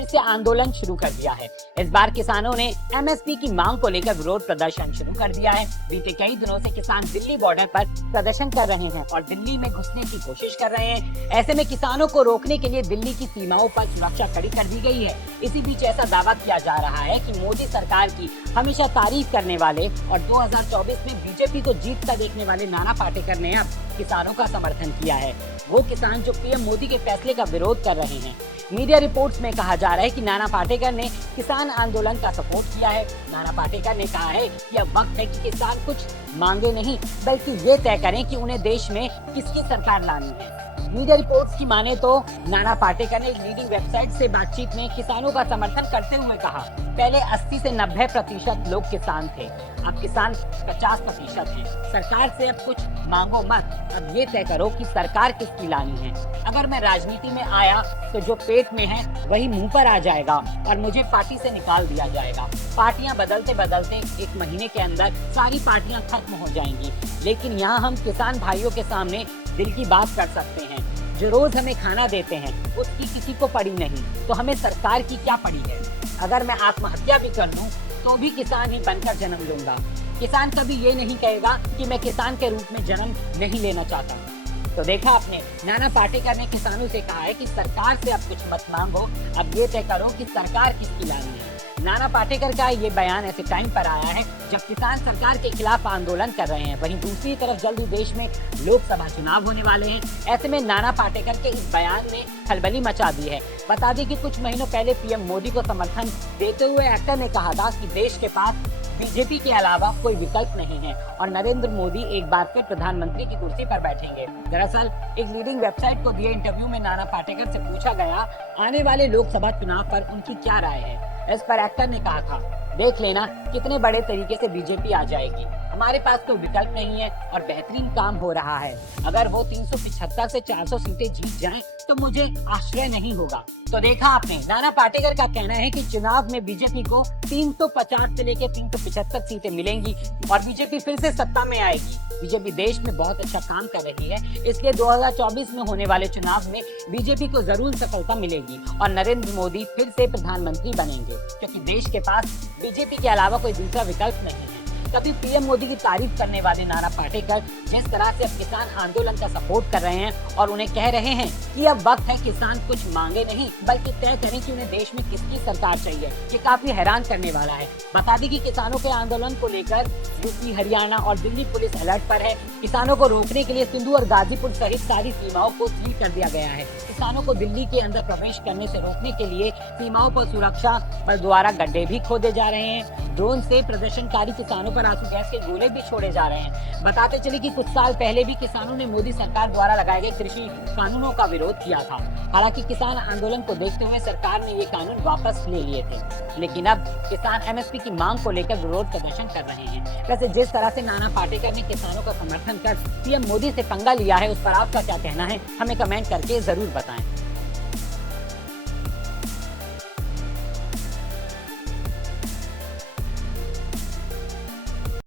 फिर से आंदोलन शुरू कर दिया है। इस बार किसानों ने एमएसपी की मांग को लेकर विरोध प्रदर्शन शुरू कर दिया है। बीते कई दिनों से किसान दिल्ली बॉर्डर पर प्रदर्शन कर रहे हैं और दिल्ली में घुसने की कोशिश कर रहे हैं। ऐसे में किसानों को रोकने के लिए दिल्ली की सीमाओं पर सुरक्षा कड़ी कर दी गई है। इसी बीच ऐसा दावा किया जा रहा है कि मोदी सरकार की हमेशा तारीफ करने वाले और 2024 में बीजेपी को जीत का देखने वाले नाना पाटेकर ने अब किसानों का समर्थन किया है। वो किसान जो पीएम मोदी के फैसले का विरोध कर रहे हैं। मीडिया रिपोर्ट्स में कहा जा रहा है कि नाना पाटेकर ने किसान आंदोलन का सपोर्ट किया है। नाना पाटेकर ने कहा है कि अब वक्त है कि किसान कुछ मांगे नहीं बल्कि ये तय करें कि उन्हें देश में किसकी सरकार लानी है। मीडिया रिपोर्ट्स की माने तो नाना पाटेकर ने एक लीडिंग वेबसाइट से बातचीत में किसानों का समर्थन करते हुए कहा, पहले 80 से 90% लोग किसान थे, अब किसान 50% है। सरकार से अब कुछ मांगो मत, अब ये तय करो कि सरकार किसकी लानी है। अगर मैं राजनीति में आया तो जो पेट में है वही मुंह पर आ जाएगा और मुझे पार्टी से निकाल दिया जाएगा। पार्टियां बदलते बदलते एक महीने के अंदर सारी पार्टियां खत्म हो जाएंगी, लेकिन यहाँ हम किसान भाइयों के सामने दिल की बात कर सकते हैं। जो रोज हमें खाना देते हैं उसकी किसी को पड़ी नहीं, तो हमें सरकार की क्या पड़ी है। अगर मैं आत्महत्या भी कर लूं तो भी किसान ही बनकर जन्म लूंगा। किसान कभी ये नहीं कहेगा कि मैं किसान के रूप में जन्म नहीं लेना चाहता। तो देखा आपने, नाना पाटेकर ने किसानों से कहा है कि सरकार से अब कुछ मत मांगो, अब ये तय करो कि सरकार किसकी लानी है। नाना पाटेकर का ये बयान ऐसे टाइम पर आया है जब किसान सरकार के खिलाफ आंदोलन कर रहे हैं। वहीं दूसरी तरफ जल्द ही देश में लोकसभा चुनाव होने वाले हैं। ऐसे में नाना पाटेकर के इस बयान ने खलबली मचा दी है। बता दें कि कुछ महीनों पहले पीएम मोदी को समर्थन देते हुए एक्टर ने कहा था कि देश के पास बीजेपी के अलावा कोई विकल्प नहीं है और नरेंद्र मोदी एक बार फिर प्रधानमंत्री की कुर्सी पर बैठेंगे। दरअसल एक लीडिंग वेबसाइट को दिए इंटरव्यू में नाना पाटेकर से पूछा गया आने वाले लोकसभा चुनाव पर उनकी क्या राय है। इस पर एक्टर ने कहा था, देख लेना कितने बड़े तरीके से बीजेपी आ जाएगी, हमारे पास कोई विकल्प नहीं है और बेहतरीन काम हो रहा है। अगर वो 375 से 400 सीटें जीत जाएं तो मुझे आश्चर्य नहीं होगा। तो देखा आपने, नाना पाटेकर का कहना है कि चुनाव में बीजेपी को 350 से लेकर 375 सीटें मिलेंगी और बीजेपी फिर से सत्ता में आएगी। बीजेपी देश में बहुत अच्छा काम कर रही है, इसलिए 2024 में होने वाले चुनाव में बीजेपी को जरूर सफलता मिलेगी और नरेंद्र मोदी फिर से प्रधानमंत्री बनेंगे, क्योंकि देश के पास बीजेपी के अलावा कोई दूसरा विकल्प नहीं है। कभी पीएम मोदी की तारीफ करने वाले नाना पाटेकर जिस तरह से अब किसान आंदोलन का सपोर्ट कर रहे हैं और उन्हें कह रहे हैं कि अब वक्त है किसान कुछ मांगे नहीं बल्कि तय करें कि उन्हें देश में किसकी सरकार चाहिए, ये काफी हैरान करने वाला है। बता दें कि किसानों के आंदोलन को लेकर यूपी, हरियाणा और दिल्ली पुलिस अलर्ट पर है। किसानों को रोकने के लिए सिंधु और गाजीपुर सहित सारी सीमाओं को सील कर दिया गया है। किसानों को दिल्ली के अंदर प्रवेश करने से रोकने के लिए सीमाओं पर सुरक्षा बल द्वारा गड्ढे भी खोदे जा रहे हैं। ड्रोन से प्रदर्शनकारी किसानों पर आंसू गैस के गोले भी छोड़े जा रहे हैं। बताते चले कि कुछ साल पहले भी किसानों ने मोदी सरकार द्वारा लगाए गए कृषि कानूनों का विरोध किया था। हालांकि किसान आंदोलन को देखते हुए सरकार ने ये कानून वापस ले लिए थे, लेकिन अब किसान एमएसपी की मांग को लेकर विरोध प्रदर्शन कर रहे हैं। वैसे जिस तरह से नाना पाटेकर ने किसानों का समर्थन कर पीएम मोदी से पंगा लिया है, उस पर आपका क्या कहना है, हमें कमेंट करके जरूर बताएं।